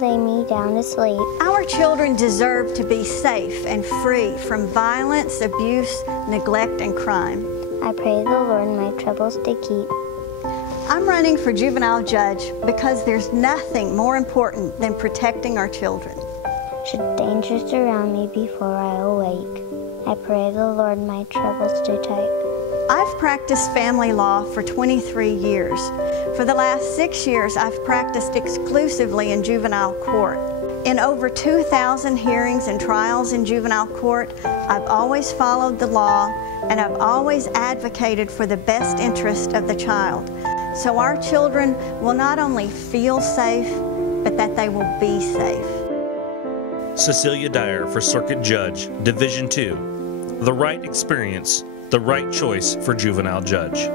lay me down to sleep. Our children deserve to be safe and free from violence, abuse, neglect, and crime. I pray the Lord my troubles to keep. I'm running for juvenile judge because there's nothing more important than protecting our children. Should danger surround me before I awake, I pray the Lord my troubles to take. I've practiced family law for 23 years. For the last 6 years, I've practiced exclusively in juvenile court. In over 2,000 hearings and trials in juvenile court, I've always followed the law and I've always advocated for the best interest of the child. So our children will not only feel safe, but that they will be safe. Cecilia Dyer for Circuit Judge, Division II. The right experience, the right choice for juvenile judge.